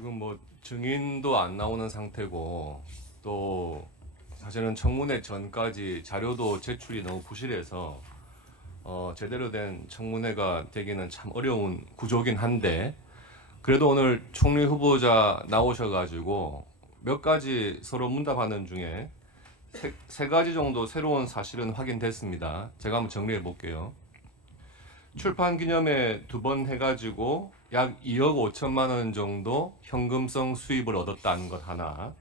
지금 뭐 증인도 안 나오는 상태고 또 사실은 청문회 전까지 자료도 제출이 너무 부실해서 제대로 된 청문회가 되기는 참 어려운 구조긴 한데 그래도 오늘 총리 후보자 나오셔가지고 몇 가지 서로 문답하는 중에 세 가지 정도 새로운 사실은 확인됐습니다. 제가 한번 정리해 볼게요. 출판 기념회 2번 해가지고 약 2억 5천만 원 정도 현금성 수입을 얻었다는 것 하나.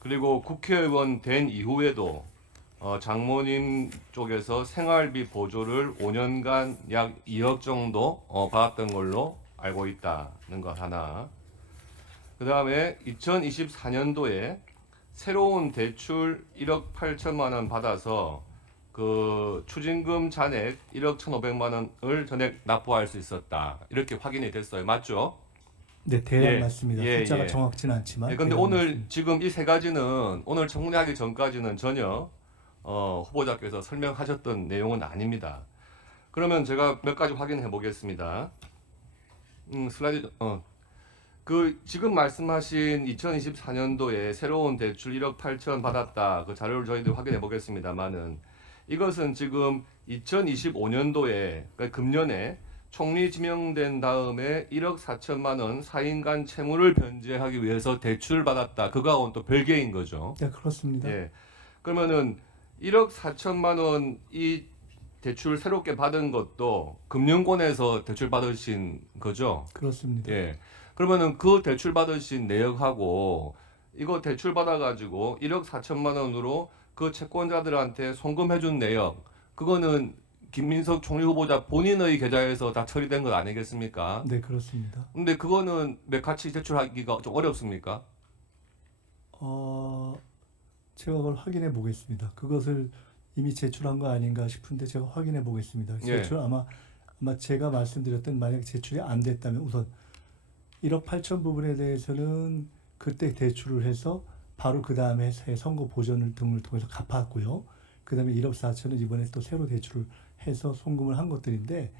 그리고 국회의원 된 이후에도 장모님 쪽에서 생활비 보조를 5년간 약 2억 정도 받았던 걸로 알고 있다는 것 하나. 그 다음에 2024년도에 새로운 대출 1억 8천만 원 받아서 그 추징금 잔액 1억 1,500만 원을 전액 납부할 수 있었다. 이렇게 확인이 됐어요. 맞죠? 네, 대략 예, 맞습니다. 예, 숫자가 예. 정확지는 않지만. 네, 근데 대략 오늘 맞습니다. 지금 이 세 가지는 오늘 청문회하기 전까지는 전혀 후보자께서 설명하셨던 내용은 아닙니다. 그러면 제가 몇 가지 확인해 보겠습니다. 슬라이드 그 지금 말씀하신 2024년도에 새로운 대출 1억 8천 받았다. 그 자료를 저희들 확인해 보겠습니다만은 이것은 지금 2025년도에 그러니까 금년에 총리 지명된 다음에 1억 4천만 원 4인간 채무를 변제하기 위해서 대출을 받았다. 그거하고는 또 별개인 거죠. 네, 그렇습니다. 예. 그러면은 1억 4천만 원 이 대출 새롭게 받은 것도 금융권에서 대출 받으신 거죠? 그렇습니다. 예. 그러면은 그 대출 받으신 내역하고 이거 대출 받아가지고 1억 4천만 원으로 그 채권자들한테 송금해준 내역, 그거는 김민석 총리 후보자 본인의 계좌에서 다 처리된 것 아니겠습니까? 네, 그렇습니다. 근데 그거는 왜 같이 제출하기가 좀 어렵습니까? 제가 그걸 확인해 보겠습니다. 그것을 이미 제출한 거 아닌가 싶은데 제가 확인해 보겠습니다. 예. 제출 아마 제가 말씀드렸던 만약 제출이 안 됐다면 우선 1억 8천 부분에 대해서는 그때 대출을 해서 바로 그 다음에 선거 보전 등을 통해서 갚았고요. 그 다음에 1억 4천은 이번에 또 새로 대출을 해서 송금을 한 것들인데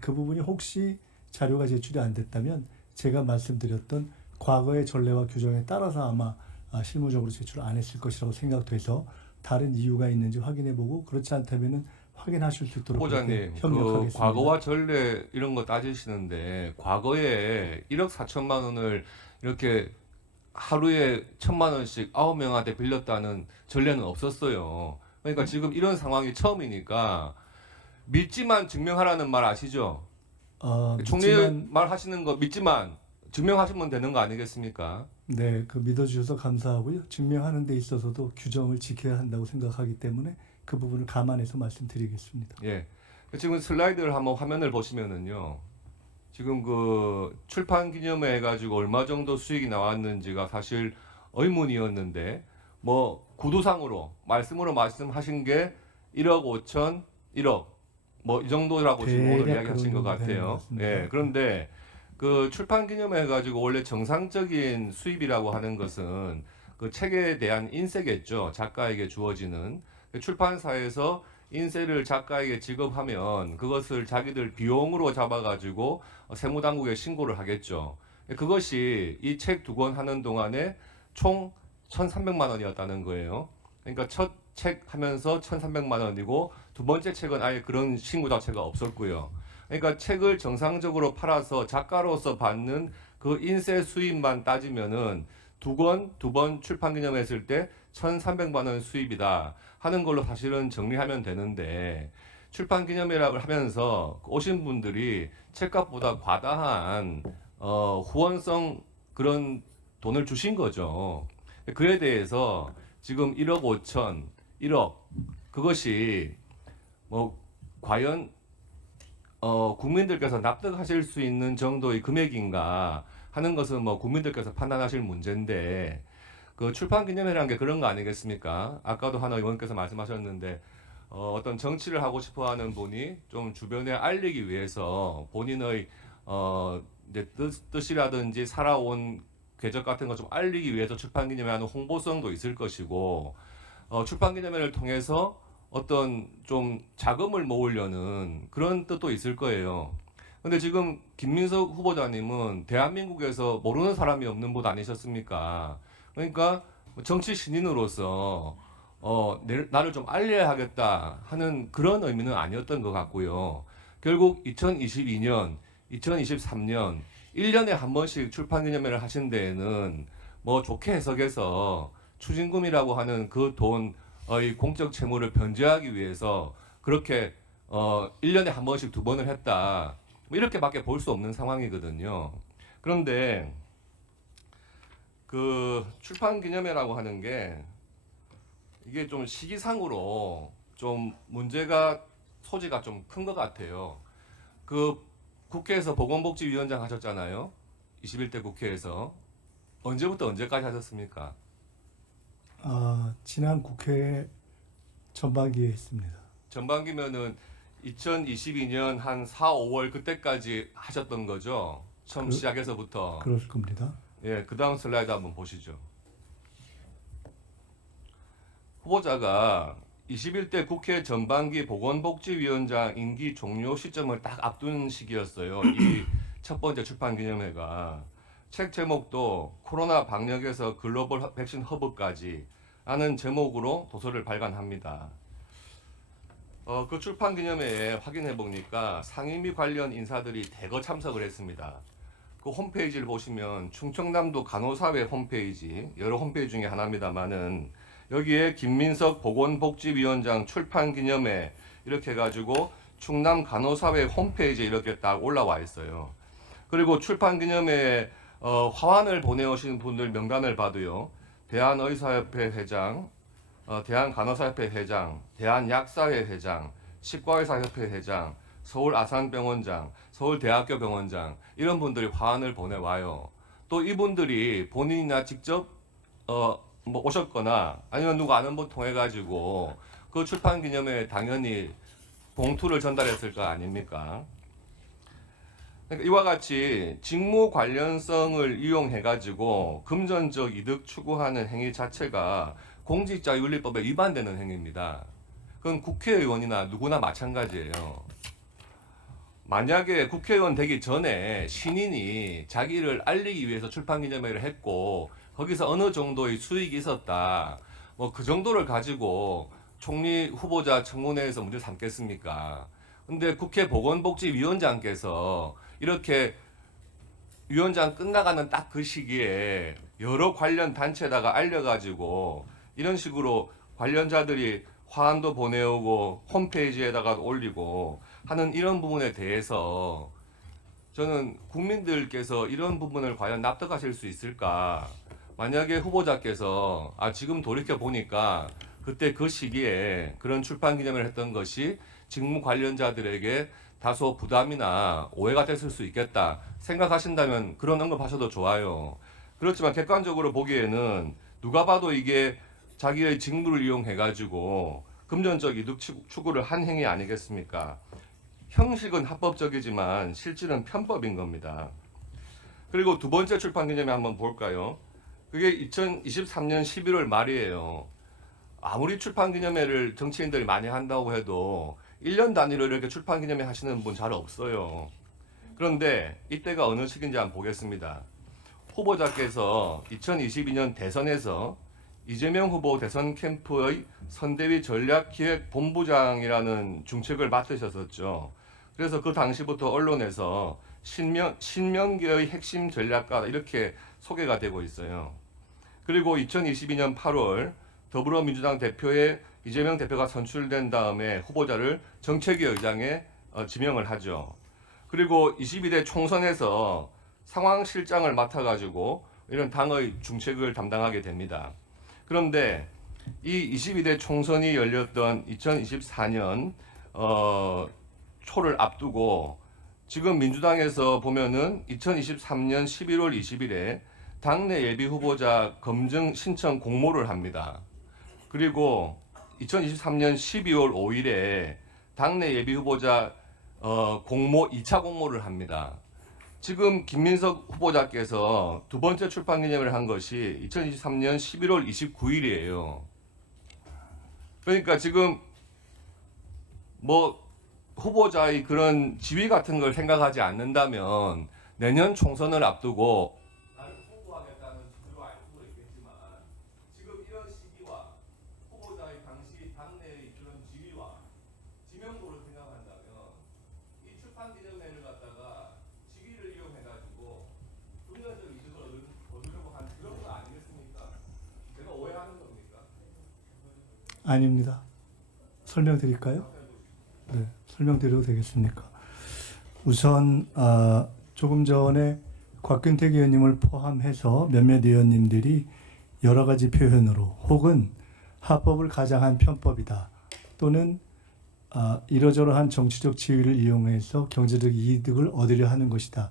그 부분이 혹시 자료가 제출이 안 됐다면 제가 말씀드렸던 과거의 전례와 규정에 따라서 아마 실무적으로 제출을 안 했을 것이라고 생각돼서 다른 이유가 있는지 확인해보고 그렇지 않다면은 확인하실 수 있도록 후보자님, 그 협력하겠습니다. 과거와 전례 이런 거 따지시는데 과거에 1억 4천만 원을 이렇게 하루에 1,000만 원씩 9명한테 빌렸다는 전례는 없었어요. 그러니까 지금 이런 상황이 처음이니까 믿지만 증명하라는 말 아시죠? 총리 말 하시는 거 믿지만 증명하시면 되는 거 아니겠습니까? 네, 그 믿어주셔서 감사하고요. 증명하는 데 있어서도 규정을 지켜야 한다고 생각하기 때문에 그 부분을 감안해서 말씀드리겠습니다. 예. 지금 슬라이드를 한번 화면을 보시면은요. 지금 그 출판 기념회 해가지고 얼마 정도 수익이 나왔는지가 사실 의문이었는데 뭐 구두상으로 말씀으로 말씀하신 게 1억 5천, 1억 뭐 이 정도라고 지금 오늘 대략 이야기하신 것 그런 정도 되는 것 같아요. 같습니다. 예. 그런데 그 출판 기념회 해가지고 원래 정상적인 수입이라고 하는 것은 그 책에 대한 인세겠죠. 작가에게 주어지는 출판사에서 인세를 작가에게 지급하면 그것을 자기들 비용으로 잡아가지고 세무당국에 신고를 하겠죠. 그것이 이 책 2권 하는 동안에 총 1,300만 원이었다는 거예요. 그러니까 첫 책 하면서 1,300만 원이고 두 번째 책은 아예 그런 신고 자체가 없었고요. 그러니까 책을 정상적으로 팔아서 작가로서 받는 그 인세 수입만 따지면은 두 번 출판 기념했을 때 1,300만 원 수입이다 하는 걸로 사실은 정리하면 되는데 출판 기념회라고 하면서 오신 분들이 책값보다 과다한 후원성 그런 돈을 주신 거죠. 그에 대해서 지금 1억 5천, 1억 그것이 뭐 과연 국민들께서 납득하실 수 있는 정도의 금액인가 하는 것은 뭐 국민들께서 판단하실 문제인데 그 출판 기념회라는 게 그런 거 아니겠습니까? 아까도 하나 의원께서 말씀하셨는데 어떤 정치를 하고 싶어하는 분이 좀 주변에 알리기 위해서 본인의 이제 뜻이라든지 살아온 궤적 같은 거 좀 알리기 위해서 출판 기념회 하는 홍보성도 있을 것이고 출판 기념회를 통해서 어떤 좀 자금을 모으려는 그런 뜻도 있을 거예요. 근데 지금 김민석 후보자님은 대한민국에서 모르는 사람이 없는 분 아니셨습니까? 그러니까 정치 신인으로서 나를 좀 알려야 하겠다 하는 그런 의미는 아니었던 것 같고요. 결국 2022년, 2023년 1년에 한 번씩 출판기념회를 하신 데에는 뭐 좋게 해석해서 추징금이라고 하는 그 돈의 공적 채무를 변제하기 위해서 그렇게 1년에 한 번씩 두 번을 했다. 뭐 이렇게밖에 볼 수 없는 상황이거든요. 그런데 그 출판기념회라고 하는 게 이게 좀 시기상으로 좀 문제가 소지가 좀 큰 것 같아요. 그 국회에서 보건복지위원장 하셨잖아요. 21대 국회에서 언제부터 언제까지 하셨습니까? 지난 국회 전반기에 했습니다. 전반기면은 2022년 한 4, 5월 그때까지 하셨던 거죠. 처음 시작해서부터. 그럴 겁니다. 예, 그 다음 슬라이드 한번 보시죠. 후보자가 21대 국회 전반기 보건복지위원장 임기 종료 시점을 딱 앞둔 시기였어요. 이 첫 번째 출판 기념회가. 책 제목도 코로나 방역에서 글로벌 백신 허브까지 하는 제목으로 도서를 발간합니다. 그 출판 기념회에 확인해 보니까 상임위 관련 인사들이 대거 참석을 했습니다. 그 홈페이지를 보시면 충청남도 간호사회 홈페이지, 여러 홈페이지 중에 하나입니다만은 여기에 김민석 보건복지위원장 출판기념회 이렇게 해가지고 충남 간호사회 홈페이지에 이렇게 딱 올라와 있어요. 그리고 출판기념회에 화환을 보내오신 분들 명단을 봐도요. 대한의사협회 회장, 대한간호사협회 회장, 대한약사회 회장, 치과의사협회 회장, 서울아산병원장, 서울대학교 병원장 이런 분들이 화환을 보내와요. 또 이분들이 본인이나 직접 뭐 오셨거나 아니면 누구 아는 분 통해 가지고 그 출판 기념회에 당연히 봉투를 전달했을 거 아닙니까? 그러니까 이와 같이 직무 관련성을 이용해 가지고 금전적 이득 추구하는 행위 자체가 공직자윤리법에 위반되는 행위입니다. 그건 국회의원이나 누구나 마찬가지예요. 만약에 국회의원 되기 전에 신인이 자기를 알리기 위해서 출판기념회를 했고 거기서 어느 정도의 수익이 있었다. 뭐 그 정도를 가지고 총리 후보자 청문회에서 문제 삼겠습니까? 근데 국회 보건복지위원장께서 이렇게 위원장 끝나가는 딱 그 시기에 여러 관련 단체에다가 알려가지고 이런 식으로 관련자들이 화환도 보내오고 홈페이지에다가 올리고 하는 이런 부분에 대해서 저는 국민들께서 이런 부분을 과연 납득하실 수 있을까? 만약에 후보자께서 지금 돌이켜 보니까 그때 그 시기에 그런 출판 기념회를 했던 것이 직무 관련자들에게 다소 부담이나 오해가 됐을 수 있겠다 생각하신다면 그런 언급하셔도 좋아요. 그렇지만 객관적으로 보기에는 누가 봐도 이게 자기의 직무를 이용해 가지고 금전적 이득 추구를 한 행위 아니겠습니까? 형식은 합법적이지만 실질은 편법인 겁니다. 그리고 두 번째 출판 기념회 한번 볼까요? 그게 2023년 11월 말이에요. 아무리 출판 기념회를 정치인들이 많이 한다고 해도 1년 단위로 이렇게 출판 기념회 하시는 분 잘 없어요. 그런데 이때가 어느 시기인지 한번 보겠습니다. 후보자께서 2022년 대선에서 이재명 후보 대선 캠프의 선대위 전략기획본부장이라는 중책을 맡으셨었죠. 그래서 그 당시부터 언론에서 신명계의 핵심 전략가 이렇게 소개가 되고 있어요. 그리고 2022년 8월 더불어민주당 대표에 이재명 대표가 선출된 다음에 후보자를 정책위 의장에 지명을 하죠. 그리고 22대 총선에서 상황실장을 맡아가지고 이런 당의 중책을 담당하게 됩니다. 그런데 이 22대 총선이 열렸던 2024년 초를 앞두고 지금 민주당에서 보면은 2023년 11월 20일에 당내 예비 후보자 검증 신청 공모를 합니다. 그리고 2023년 12월 5일에 당내 예비 후보자 공모 2차 공모를 합니다. 지금 김민석 후보자께서 두 번째 출판 기념회를 한 것이 2023년 11월 29일이에요. 그러니까 지금 뭐 후보자의 그런 지위 같은 걸 생각하지 않는다면 내년 총선을 앞두고 나를 홍보하겠다는 주로 알 수도 있겠지만 지금 이런 시기와 후보자의 당시 당내의 그런 지위와 지명도를 생각한다면 이 출판 기념회를 갖다가 직위를 이용해가지고 금전적 이득을 얻으려고 한 그런 거 아니겠습니까? 제가 오해하는 겁니까? 아닙니다. 설명드릴까요? 네, 설명드려도 되겠습니까? 우선 조금 전에 곽균택 의원님을 포함해서 몇몇 의원님들이 여러 가지 표현으로 혹은 합법을 가장한 편법이다 또는 이러저러한 정치적 지위를 이용해서 경제적 이득을 얻으려 하는 것이다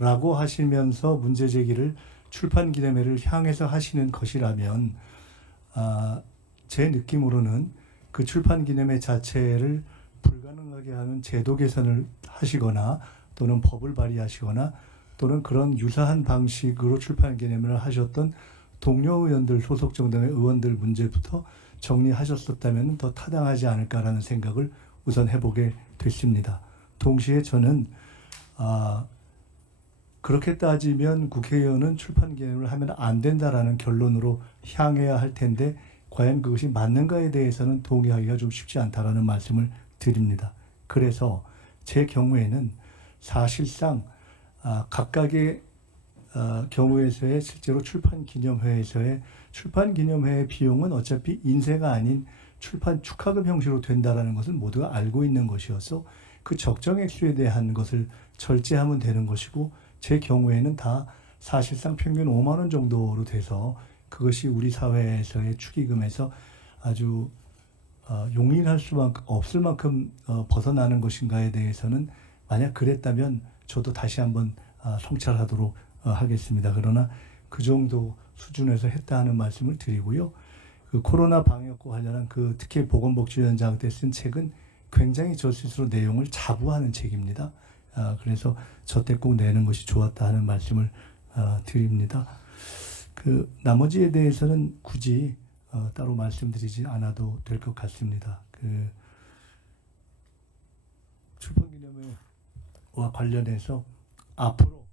라고 하시면서 문제 제기를 출판 기념회를 향해서 하시는 것이라면 제 느낌으로는 그 출판 기념회 자체를 불가능하게 하는 제도 개선을 하시거나 또는 법을 발의하시거나 또는 그런 유사한 방식으로 출판 기념회를 하셨던 동료 의원들 소속 정당의 의원들 문제부터 정리하셨었다면 더 타당하지 않을까라는 생각을 우선 해보게 됐습니다. 동시에 저는 그렇게 따지면 국회의원은 출판 기념회를 하면 안 된다라는 결론으로 향해야 할 텐데 과연 그것이 맞는가에 대해서는 동의하기가 좀 쉽지 않다라는 말씀을 드립니다. 그래서 제 경우에는 사실상 각각의 경우에서의 실제로 출판 기념회에서의 출판 기념회의 비용은 어차피 인쇄가 아닌 출판 축하금 형식으로 된다라는 것을 모두가 알고 있는 것이어서 그 적정 액수에 대한 것을 절제하면 되는 것이고 제 경우에는 다 사실상 평균 5만 원 정도로 돼서 그것이 우리 사회에서의 축의금에서 아주 용인할 수만큼 없을 만큼 벗어나는 것인가에 대해서는 만약 그랬다면 저도 다시 한번 성찰하도록 하겠습니다. 그러나 그 정도 수준에서 했다 하는 말씀을 드리고요. 그 코로나 방역과 관련한 그 특히 보건복지위원장 때 쓴 책은 굉장히 저 스스로 내용을 자부하는 책입니다. 그래서 저 때 꼭 내는 것이 좋았다 하는 말씀을 드립니다. 그 나머지에 대해서는 굳이 따로 말씀드리지 않아도 될 것 같습니다. 그 출판기념회와 관련해서 앞으로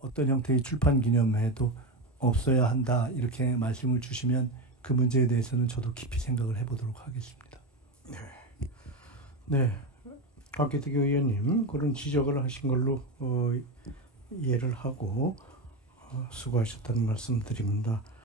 어떤 형태의 출판기념회도 없어야 한다 이렇게 말씀을 주시면 그 문제에 대해서는 저도 깊이 생각을 해보도록 하겠습니다. 네, 곽기택 의원님 그런 지적을 하신 걸로 이해를 하고 수고하셨다는 말씀 드립니다.